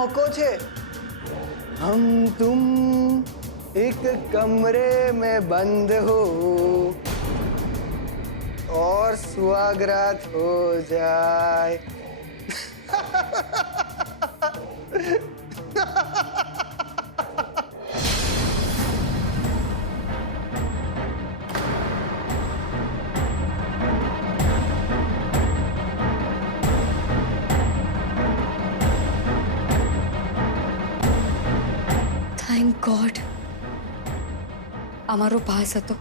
मौको छे। हम तुम एक कमरे में बंद हो और सुहागरात हो जाए। થેન્ક ગોડ અમારો પાસ હતો.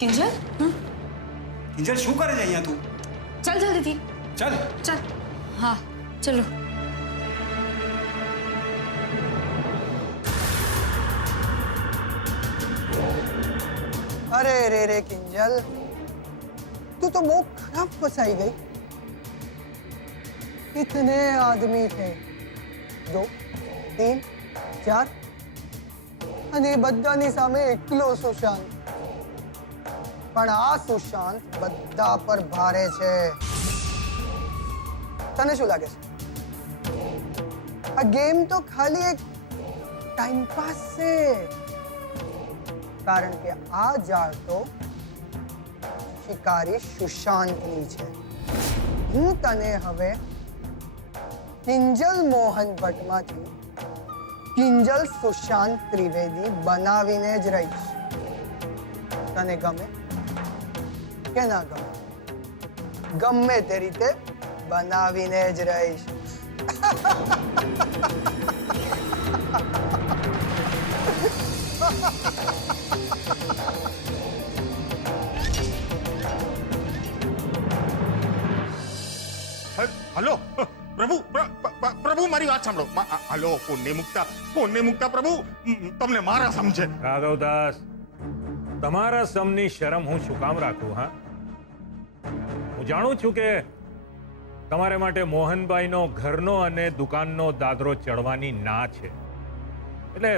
કિંજલ કિંજલ શું કરે છે અહીંયા તું? ચાલ જલ્દીથી ચાલ ચાલ. હા ચલો. अरे रे रे किंजल, तू तो बहुत खराब फंसाई गई। कितने आदमी थे? 2, 3, 4 અને બધાની સામે એકલો સુશાંત. પણ આ સુશાંત બધા પર ભારે છે. તને શું લાગે છે? આ ગેમ તો ખાલી એક ટાઈમ પાસ છે. કારણ કે આ જાળ તો શિકારી સુશાંતની છે. હું તને હવે કિંજલ મોહન ભટ્ટમાંથી કિંજલ સુશાંત ત્રિવેદી બનાવીને જ રહીશ. તને ગમે કે ના ગમે, ગમે તે રીતે બનાવીને જ રહીશ. હલો પ્રભુ, પ્રભુ મારી વાત સાંભળો. હલો, કોને મુકતા પ્રભુ, તમને મારા સમ છે. રાઘવદાસ, તમારા સમની શરમ હું શું કામ રાખું? હા, હું જાણું છું કે તમારે માટે મોહનભાઈનો ઘરનો અને દુકાનનો દાદરો ચડવાની ના છે. એટલે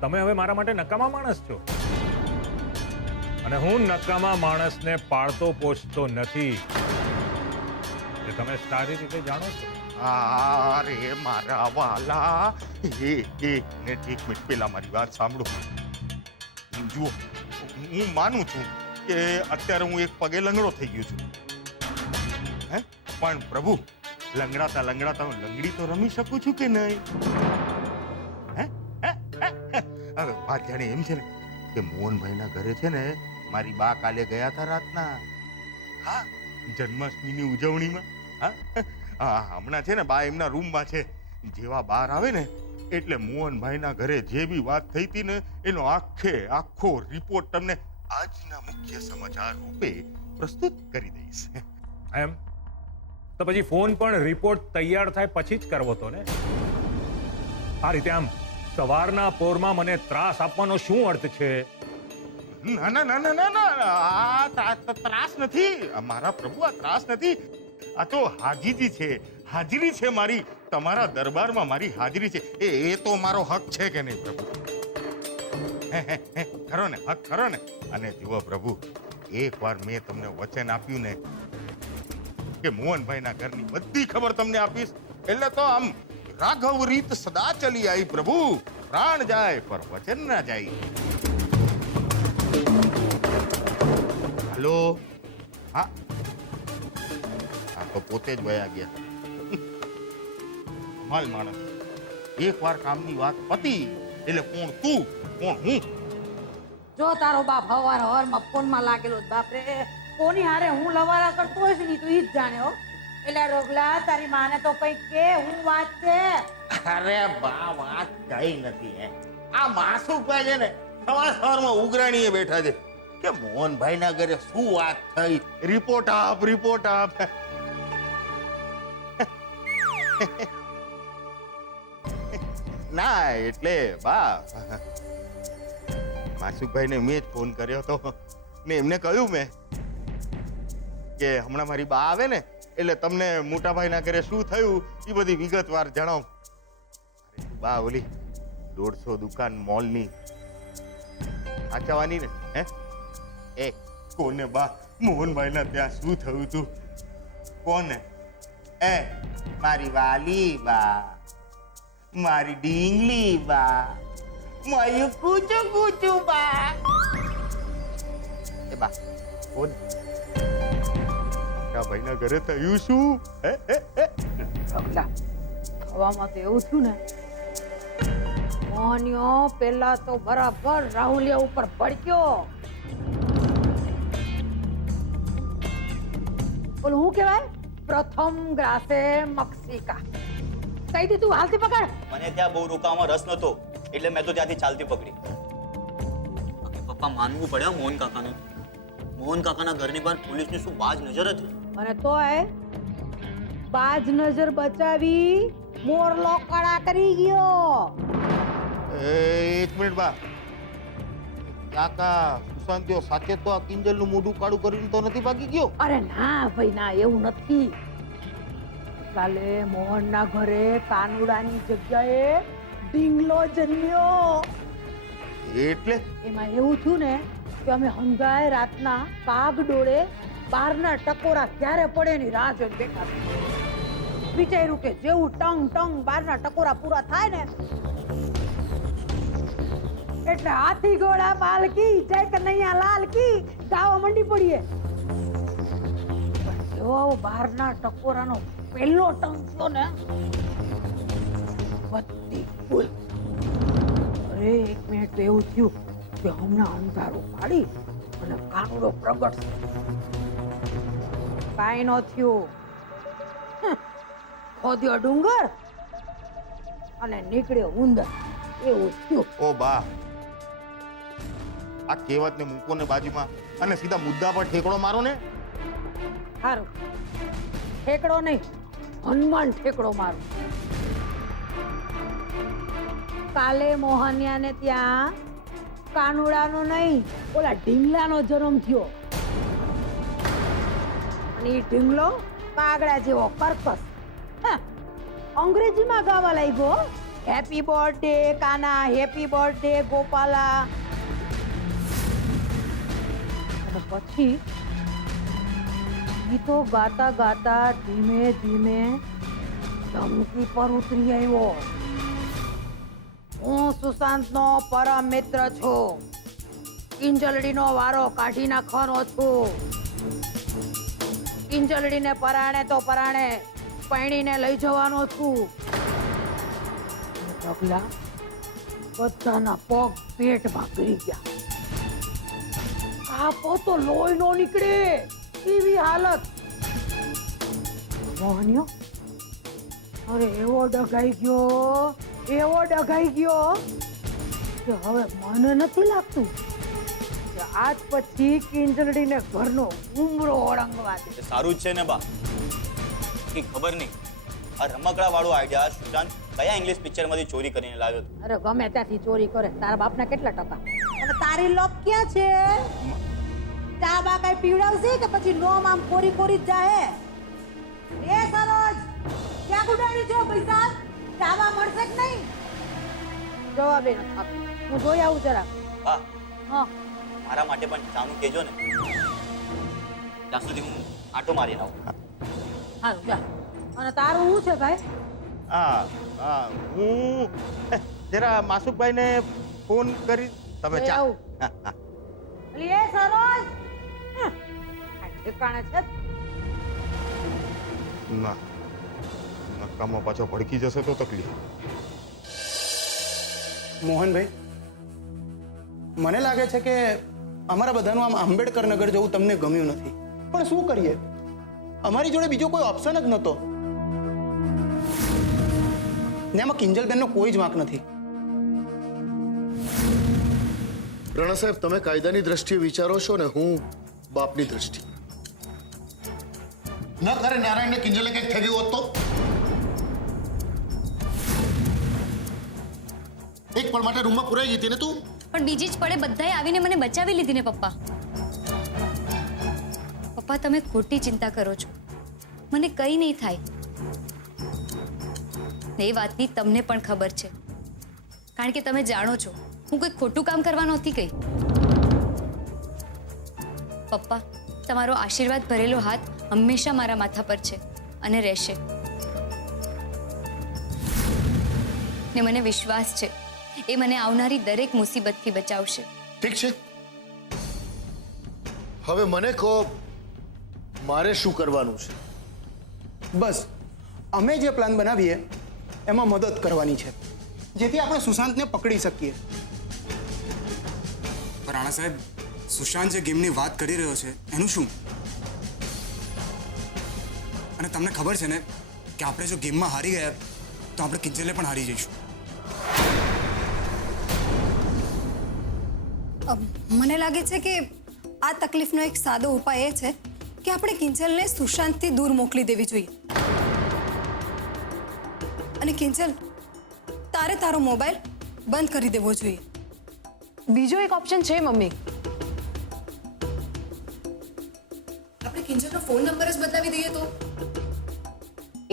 તમે હવે મારા માટે નકામા માણસ છો અને હું નકામા માણસને પાળતો પોષતો નથી. એ તમે સારી રીતે જાણો છો. અરે મારા વાલા, એક મિનિટ પેલા મારી વાત સાંભળો. જુઓ, હું માનું છું કે અત્યારે હું એક પગે લંગડો થઈ ગયો છું, હે, પણ પ્રભુ લંગડાતા હું લંગડી તો રમી શકું છું કે નહીં? હવે વાત જાણે એમ છે ને કે મોહનભાઈના ઘરે છે ને મારી બા કાલે ગયા હતા રાતના, હા, જન્માષ્ટમીની ઉજવણીમાં. હા, હમણાં છે ને બા એમના રૂમમાં છે. જેવા બહાર આવે ને એટલે મોહનભાઈના ઘરે જે બી વાત થઈ હતી ને એનો આખો રિપોર્ટ તમને આજના મુખ્ય સમાચાર રૂપે પ્રસ્તુત કરી દઈશ. એમ તો પછી ફોન પણ રિપોર્ટ તૈયાર થાય પછી જ કરવો તો ને. આ રીતે આમ સવારના પોરમાં મને ત્રાસ આપવાનો શું અર્થ છે? ના ના ના ના ના, આ ત્રાસ નથી મારા પ્રભુ, આ ત્રાસ નથી. આ તો હાજીજી છે, હાજરી છે મારી. તમારા દરબારમાં મારી હાજરી છે. એ તો મારો હક છે કે નહીં પ્રભુ? ખરો ને, હક ખરો ને. અને જુઓ પ્રભુ, એકવાર મેં તમને વચન આપ્યું ને કે મોહનભાઈના ઘરની બધી ખબર તમને આપીશ, એટલે તો આમ રાઘવ રીત સદા ચલી આવી પ્રભુ. પ્રાણ જાય પર વચન ના જાય. હલો, હા, તો પોતે જ વયા ગયા. માલ માણસ, એકવાર કામની વાત પતી એટલે કોણ તું, કોણ હું. જો તારો બાપ હવારમાં ફોનમાં લાગેલો જ બાપ રે. કોની હારે હું લવારા કરતો હોય છે ને તું ઈ જ જાણે હો. એટલે રોગલા, તારી માને તો કઈ કે હું વાત છે. અરે બા, વાત કઈ નથી. હે, આ માસુ કહે છે ને સવારમાં ઉઘરાણીએ બેઠા છે કે મોહનભાઈના ઘરે શું વાત થઈ, રિપોર્ટ આપ, રિપોર્ટ આપ. ના એટલે બા, માસુભાઈને મેં જ ફોન કર્યો હતો ને એમને કહ્યું મેં કે હમણાં મારી બા આવે ને એટલે તમને મોટાભાઈના ઘરે શું થયું એ બધી વિગતવાર જણાવું. અરે બા, ઓલી 150 દુકાન મોલની સાચવવાની ને, હે, એ કોને બા મોહનભાઈના ત્યાં શું થયું તું? કોને? એ મારી વાલી બા, મારી ડીંગલી બા, મારું કૂચું કૂચું બા. એ બા બોલ, આ ભાઈના ઘરે થયું શું? રગલા હવામાં તો એવું થયું ને, મોહનિયો પેલા તો બરાબર રાહુલિયા ઉપર ભડક્યો. બોલ હું કહેવાય, પ્રથમ ગ્રાસે મક્ષિકા. કઈ દીધું, હાલતી પકડ. મને ત્યાં બહુ રોકાવામાં રસ નતો, એટલે મેં તો ત્યાંથી ચાલતી પકડી. બાકી પપ્પા માનવું પડે હો મોહન કાકાને. મોહન કાકાના ઘરની બહાર પોલીસની શું બાજ નજર હતી. અને તોય બાજ નજર બચાવી મોરલો કળા કરી ગયો. એક મિનિટ બા, કાકા સુશાંતિઓ સાચે તો આ કિંજલનું મોઢું કાળું કરીને તો નથી ભાગી ગયો? અરે ના ભાઈ ના, એવું નથી. કાલે મોહનના ઘરે કાનુડાની જગ્યાએ ઢીંગલો જન્મ્યો. એટલે એમાં એવું થયું ને કે અમે હંગાય રાતના કાગ ડોળે બારના ટકોરા ક્યારે પડે ની રાહ જોઈને બેઠા હતા. વિચાર્યું કે જેવું ટંગ ટંગ બારના ટકોરા પૂરા થાય ને એટલે હાથી ઘોડા પાલકી જય કનૈયા લાલ કી ગાવા મંડી પડીએ. જેવો બારના ટકોરાનો પહેલો ટંગ થયો ને, વત્તી ફૂલ. અરે એક મિનિટ તો એવું થયું કે હમણાં અંધારું પાડી અને કાનુડો પ્રગટ. કાંઈ નો થયું. ખોદ્યો ડુંગર અને નીકળ્યો ઉંદર, એવું થયું. ઓ બા, આ કહેવતને મૂકો ને બાજુમાં અને સીધા મુદ્દા પર ઠેકડો મારો ને. સારું, ઠેકડો નહીં, હનુમાન ઠેકડો મારો. કાલે મોહનિયાને ત્યાં કાનુડાનો નહીં, ઓલા ઢીંગલાનો જન્મ થયો. અને એ ઢીંગલો કાગડા જેવો કર્કશ. અંગ્રેજીમાં ગાવા લાગ્યો, હેપી બર્થડે કાના, હેપી બર્થડે ગોપાલા. અને પછી ગીતો ગાતા ગાતા ધીમે ધીમે ધમકી પર ઉતરી આવ્યો. હું સુશાંતનો પરમ મિત્ર છું, કિંજલડીનો વારો કાઢી નાખવાનો છું. કિંજલડીને પરાણે તો પરાણે પૈણીને લઈ જવાનો છું. ઢગલા બધાના પગ પેટમાં ગળી ગયા. કાપો તો લોહી નો નીકળે એવી હાલત. મોહનિયો અરે એવો ડઘાઈ ગયો કે હવે મને નથી લાગતું કે આજ પછી કિંજલડીને ઘરનો ઉમરો ઓળંગવા દે. સારું જ છે ને બા. કે ખબર નહીં આ રમકડા વાળો આઈડિયા સુશાંત કયા ઇંગ્લિશ પિક્ચર માંથી ચોરી કરીને લાવ્યો હતો. અરે ગમે ત્યાંથી ચોરી કરે, તારા બાપના કેટલા ટકા? અને તારી લોક ક્યાં છે? ચા બા કઈ પીવડાવશે કે પછી નોમ આમ કોરી કોરી જ જાહે? એ સરોજ ક્યાં ગુડાડી છો પૈસા? ચાવા મળશે કે નહીં? જવાબ એ નથી આપતો. હું જોઈ આવું જરા. બા હા મારા માટે પણ ચાનું કહેજો ને, ત્યાં સુધી હું આટો મારીને આવું. હારું જા. અને તારું શું છે ભાઈ? હું જરા માસુકભાઈને ફોન કરી તમે જોઈ ચા. આવું. અલી એ સરોજ આ ઠેકાણે છે? ના, નકામો પાછો ભડકી જશે તો તકલીફ. મોહનભાઈ, મને લાગે છે કે અમારા બધાનું આમ આંબેડકર નગર જવું તમને ગમ્યું નથી, પણ શું કરીએ, અમારી જોડે બીજો કોઈ ઓપ્શન જ નહોતો. ને આમાં કિંજલબેનનો કોઈ જ વાંક નથી. રણા સાહેબ, તમે કાયદાની દ્રષ્ટિએ વિચારો છો ને હું બાપની દ્રષ્ટિ. ન કરે નારાયણને કિંજલે કંઈક થઈ ગયું હોત તો એક પળ માટે રૂમમાં પુરાઈ ગઈ હતી ને તું. પણ બીજી જ પડે બધાએ આવીને મને બચાવી લીધી ને પપ્પા. પપ્પા તમે ખોટી ચિંતા કરો છો, મને કંઈ નહીં થાય. એ વાતની તમને પણ ખબર છે, કારણ કે તમે જાણો છો હું કોઈ ખોટું કામ કરવા નહોતી ગઈ. પપ્પા તમારો આશીર્વાદ ભરેલો હાથ હંમેશા મારા માથા પર છે અને રહેશે. ને મને વિશ્વાસ છે એ મને આવનારી દરેક મુસીબતથી બચાવશે. ઠીક છે, હવે મને કહો મારે શું કરવાનું છે? બસ અમે જે પ્લાન બનાવીએ એમાં મદદ કરવાની છે, જેથી આપણે સુશાંતને પકડી શકીએ. પણ રાણા સાહેબ, સુશાંત જે ગેમની વાત કરી રહ્યો છે એનું શું? અને તમને ખબર છે ને કે આપણે જો ગેમમાં હારી ગયા તો આપણે કિંજલને પણ હારી જઈશું. મને લાગે છે કે આ તકલીફનો એક સાદો ઉપાય એ છે કે આપણે કિંજલને સુશાંતથી દૂર મોકલી દેવી જોઈએ. અને કિંજલ, તારે તારો મોબાઈલ બંધ કરી દેવો જોઈએ. બીજો એક ઓપ્શન છે મમ્મી. આપણે કિંજલનો ફોન નંબર જ બદલાવી દઈએ તો?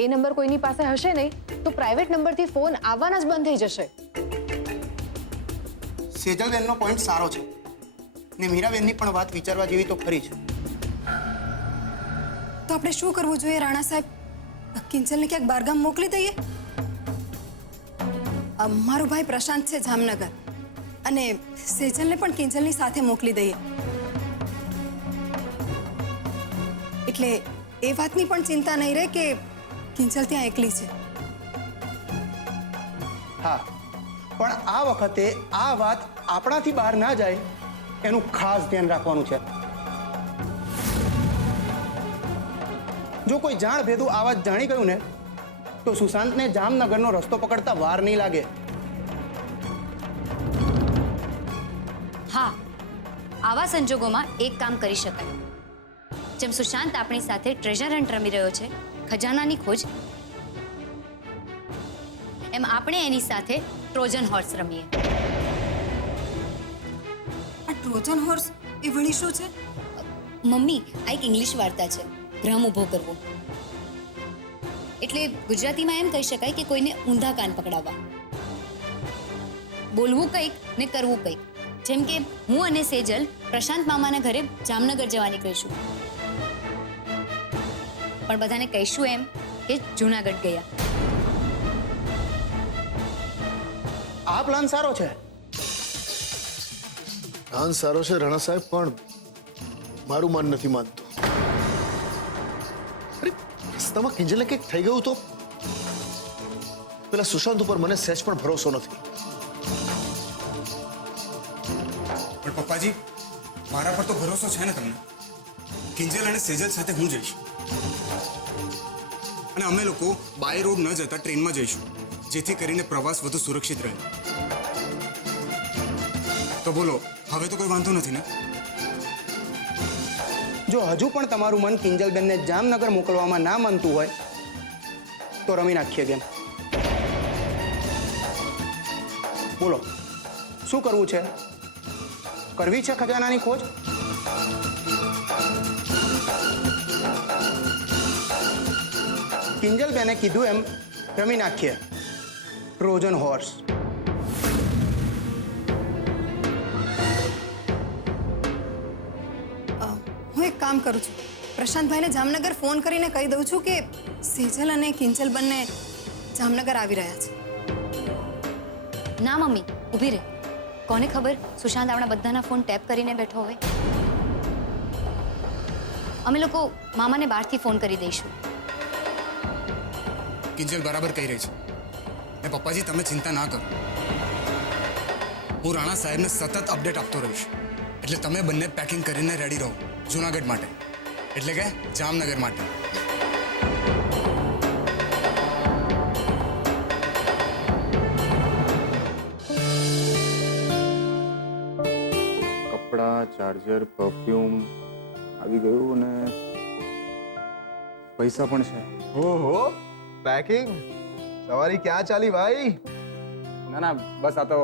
એ નંબર કોઈની પાસે હશે નહીં તો પ્રાઇવેટ નંબરથી ફોન આવવાના જ બંધ થઈ જશે. સેજલબેનનો પોઈન્ટ સારો છે ને મીરાબેનની પણ વાત વિચારવા જેવી તો ખરી છે. તો આપણે શું કરવું જોઈએ રાણા સાહેબ? કિંજલને ક્યાંક બહારગામ મોકલી દઈએ? મારો ભાઈ પ્રશાંત છે જામનગર, અને સેજલને પણ કિંજલની સાથે મોકલી દઈએ. એટલે એ વાતની પણ ચિંતા નહીં રહે કે કિંજલ ત્યાં એકલી છે. હા, પણ આ વખતે આ વાત આપણાથી બહાર ના જાય એનું ખાસ ધ્યાન રાખવાનું છે. જો કોઈ જાણ ભેદું આ વાત જાણી ગયું ને તો સુશાંતને જામનગરનો રસ્તો પકડતા વાર નહીં લાગે. હા, આવા સંજોગોમાં એક કામ કરી શકાય. જેમ સુશાંત આપણી સાથે ટ્રેઝર હન્ટ રમી રહ્યો છે, ખજાનાની ખોજ, એમ આપણે એની સાથે ટ્રોજન હોર્સ રમીએ. આ ટ્રોજન હોર્સ એ વળી શું છે? મમ્મી, આ એક ઇંગ્લિશ વાર્તા છે, ભ્રમ ઊભો કરવો. એટલે ગુજરાતીમાં એમ કહી શકાય કે કોઈને ઊંધા કાન પકડાવવા. બોલવું કંઈક ને કરવું કંઈક. જેમ કે હું અને સેજલ પ્રશાંત મામાના ઘરે જામનગર જવા નીકળીશું, પણ બધાને કહીશું એમ કે જૂનાગઢ ગયા. આ પ્લાન સારો છે. પ્લાન સારો છે રાણા સાહેબ, પણ મારું મન નથી માનતું. અરે રસ્તામાં કિંજલને કંઈક થઈ ગયું તો? પેલા સુશાંત ઉપર મને સહેજ પણ ભરોસો નથી. પણ પપ્પાજી, મારા પર તો ભરોસો છે ને તમને. કિંજલ અને સેજલ સાથે હું જઈશ, અને અમે લોકો બાય રોડ ન જતા ટ્રેનમાં જઈશું, જેથી કરીને પ્રવાસ વધુ સુરક્ષિત રહે. તો બોલો, હવે તો કોઈ વાંધો નથી ને? જો હજુ પણ તમારું મન કિંજલબેનને જામનગર મોકલવામાં ના માનતું હોય તો રમી નાખીએ ગેમ. બોલો, શું કરવું છે? કરવી છે ખજાનાની ખોજ? કિંજલબેને કીધું એમ રમી નાખીએ ટ્રોજન હોર્સ. હું એક કામ કરું છું, પ્રશાંતભાઈને જામનગર ફોન કરીને કહી દઉં છું કે સેજલ અને કિંજલ બંને જામનગર આવી રહ્યા છે. ના મમ્મી, ઊભી રહે. કોને ખબર સુશાંત આપણા બધાના ફોન ટેપ કરીને બેઠો હોય. અમે લોકો મામાને બહારથી ફોન કરી દઈશું. કિંજલ બરાબર કહી રહી છે. ને પપ્પાજી, તમે ચિંતા ના કરો. હું રાણા સાહેબને સતત અપડેટ આપતો રહીશ. એટલે તમે બંને પેકિંગ કરીને રેડી રહો જૂનાગઢ માટે, એટલે કે જામનગર માટે. કપડાં, ચાર્જર, પરફ્યુમ આવી ગયું અને પૈસા પણ છે. ઓહો, પેકિંગ સવારી ક્યાં ચાલી ભાઈ? ના ના, બસ આ તો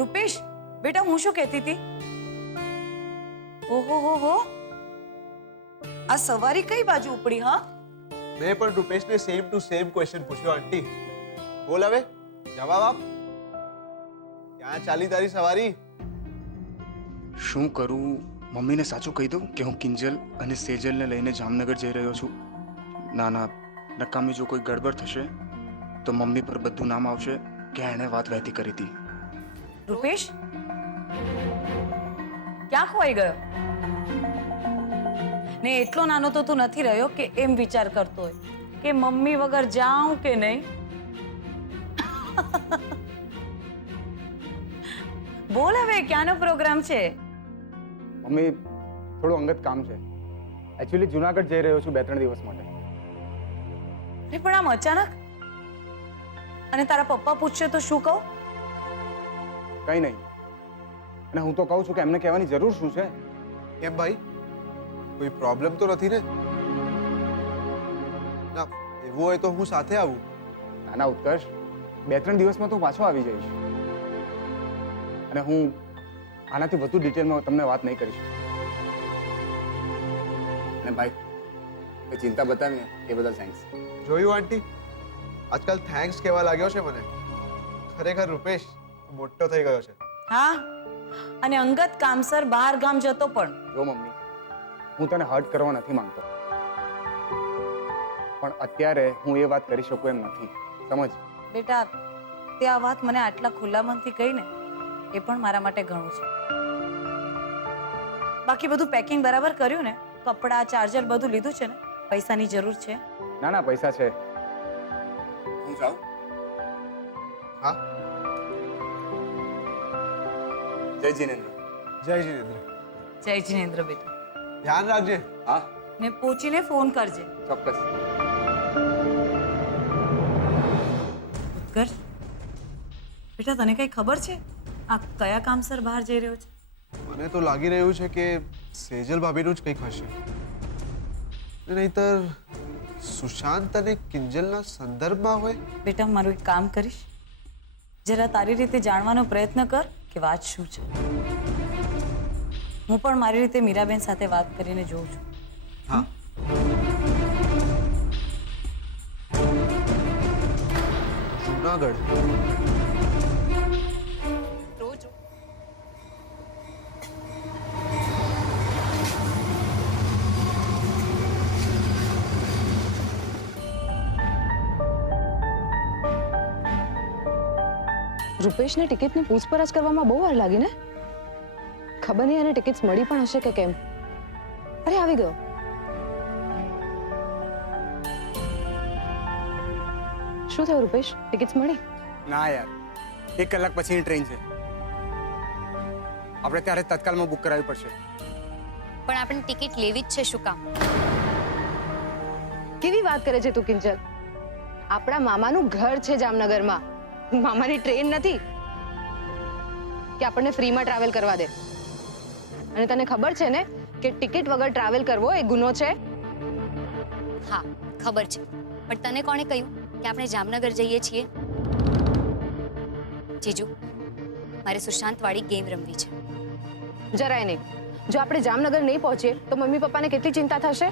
રૂપેશ બેટા, હું શું કહેતી હતી? ઓહો હો હો, આ સવારી કઈ બાજુ ઉપડી? હા, મેં પણ રૂપેશને સેમ ટુ સેમ ક્વેશ્ચન પૂછ્યો આંટી. બોલ હવે જવાબ આપ. ક્યાં ચાલી તારી સવારી? શું કરું? મમ્મીને સાચું કહી દઉં કે હું કિંજલ અને સેજલને લઈને જામનગર જઈ રહ્યો છું? ના ના, નકામી જો કોઈ ગડબડ થશે તો મમ્મી પર બધું નામ આવશે કે એણે વાત વહેતી કરી હતી. રૂપેશ ક્યાં ખોવાઈ ગયો ને એટલો નાનો તો તું નથી રહ્યો કે એમ વિચાર કરતો હોય કે મમ્મી વગર જાઉં કે નહીં. બોલ હવે ક્યાંનો પ્રોગ્રામ છે? મમ્મી થોડું અંગત કામ છે. એકચ્યુઅલી જુનાગઢ જઈ રહ્યો છું 2-3 દિવસ માટે. અરે પણ આમ અચાનક અને તારા પપ્પા પૂછશે તો શું કહું? કંઈ નહીં. અને હું તો કહું છું કે એમને કહેવાની જરૂર શું છે? કેમ ભાઈ, કોઈ પ્રોબ્લેમ તો નથી ને? ના એવું હોય તો હું સાથે આવું. નાના ઉત્કર્ષ, 2-3 દિવસમાં તો પાછો આવી જઈશ. અને હું આનાથી વધુ ડિટેલમાં તમને વાત નહીં કરીશ. અને ભાઈ એ ચિંતા બતાવીને એ બદલ થેન્ક્સ. જોયું આંટી, આજકાલ થેન્ક્સ કહેવા લાગ્યો છે મને. ખરેખર રૂપેશ મોટો થઈ ગયો છે. હા, અને અંગત કામસર બહાર ગામ જતો પણ. જો મમ્મી, હું તને હર્ટ કરવા નથી માંગતો, પણ અત્યારે હું એ વાત કરી શકું એમ નથી. સમજ બેટા, તે આ વાત મને આટલા ખુલ્લા મનથી કહીને એ પણ મારા માટે ઘણું છે. બાકી બધું પેકિંગ બરાબર કર્યું ને? કપડાં, ચાર્જર બધું લીધું છે ને? પૈસાની જરૂર છે? ના ના, પૈસા છે. હું જાઉં? હા. જય જીનેન્દ્ર. જય જીનેન્દ્ર. જય જીનેન્દ્ર બેટા. ધ્યાન રાખજે. હા. ને પહોંચીને ફોન કરજે. ચોક્કસ. ઉત્કર્ષ બેટા, તને કઈ ખબર છે આ કયા કામસર બહાર જઈ રહ્યો છે? મને તો લાગી રહ્યું છે કે સેજલ ભાભીનું જ કંઈક હશે. નહીંતર સુશાંત અને કિંજલના સંદર્ભમાં હોય. બેટા, મારું એક કામ કરીશ, જરા તારી રીતે જાણવાનો પ્રયત્ન કર કે વાત શું છે. હું પણ મારી રીતે મીરાબેન સાથે વાત કરીને જોઉં છું. હા. જુનાગઢ. રૂપેશને ટિકિટની પૂછપરછ કરવામાં બહુ વાર લાગી ને? ખબર નહીં એને ટિકિટ્સ મળી પણ હશે કે કેમ. અરે આવી ગયો. શું થયું રૂપેશ, ટિકિટ્સ મળી? ના યાર, 1 કલાક પછીની ટ્રેન છે. આપણે ત્યારે તત્કાલમાં બુક કરાવવી પડશે. પણ આપણે ટિકિટ લેવી જ છે, શું કામ? કેવી વાત કરે છે તું કિંજલ? આપણા મામાનું ઘર છે જામનગરમાં, મામાની ટ્રેન નથી કે આપણને ફ્રીમાં ટ્રાવેલ કરવા દે. અને તને ખબર છે ને કે ટિકિટ વગર ટ્રાવેલ કરવો એ ગુનો છે? હા ખબર છે, પણ તને કોણે કહ્યું કે આપણે જામનગર જઈએ છીએ? જીજુ, મારે સુશાંત વાળી ગેમ રમવી છે. જરાય નહીં. જો આપણે જામનગર નહીં પહોંચીએ તો મમ્મી પપ્પાને કેટલી ચિંતા થશે.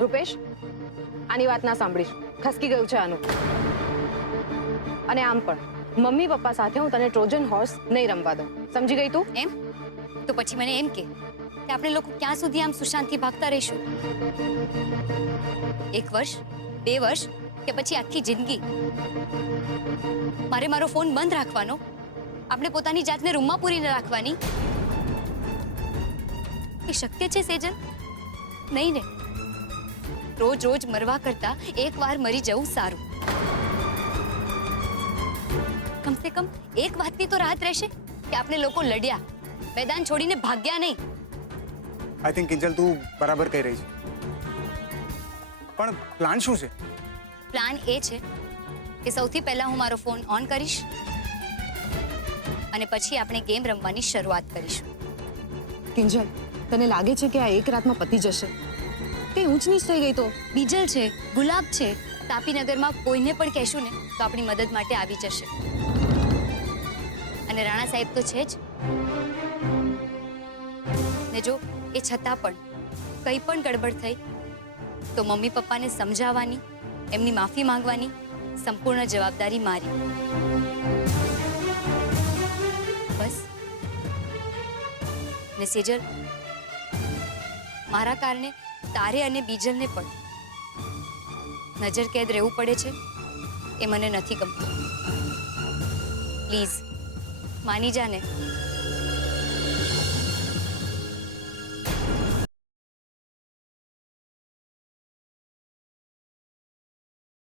રૂપેશ, આની વાત ના સાંભળીશ, ખસકી ગયું છે આનું. અને આમ પણ મમ્મી પપ્પા સાથે હું તને ટ્રોજન હોર્સ નહીં રમવા દઉં. સમજી ગઈ તું? એમ તો પછી મને એમ કે આપણે લોકો ક્યાં સુધી આમ સુશાંતથી ભાગતા રહીશું? 1 વર્ષ, 2 વર્ષ કે પછી આખી જિંદગી? મારે મારો ફોન બંધ રાખવાનો, આપણે પોતાની જાતને રૂમમાં પૂરીને રાખવાની? એ શક્ય છે સેજલ? નહીં ને. રોજ રોજ મરવા કરતા એકવાર મરી જવું સારું. કમસે કમ એક વાતની તો રાહત રહેશે કે આપણે લોકો લડ્યા, મેદાન છોડીને ભાગ્યા નહીં. આઈ થિંક કિંજલ તું બરાબર કહી રહી છે. પણ પ્લાન શું છે? પ્લાન એ છે કે સૌથી પહેલા હું મારો ફોન ઓન કરીશ અને પછી આપણે ગેમ રમવાની શરૂઆત કરીશું. કિંજલ, તને લાગે છે કે આ એક રાતમાં પતી જશે? કઈ ઊંચ નીચ થઈ ગઈ તો? બીજલ છે, ગુલાબ છે, તાપીનગરમાં કોઈને પણ કહેશું ને તો આપણી મદદ માટે આવી જશે. અને રાણા સાહેબ તો છે જ ને. જો એ છતાં પણ કંઈ પણ ગડબડ થઈ તો મમ્મી પપ્પાને સમજાવવાની, એમની માફી માંગવાની સંપૂર્ણ જવાબદારી મારી. બસ. ને સેજલ, મારા કારણે તારે અને બીજલને પણ નજર કેદ રહેવું પડે છે એ મને નથી ગમતું. પ્લીઝ માની જા ને.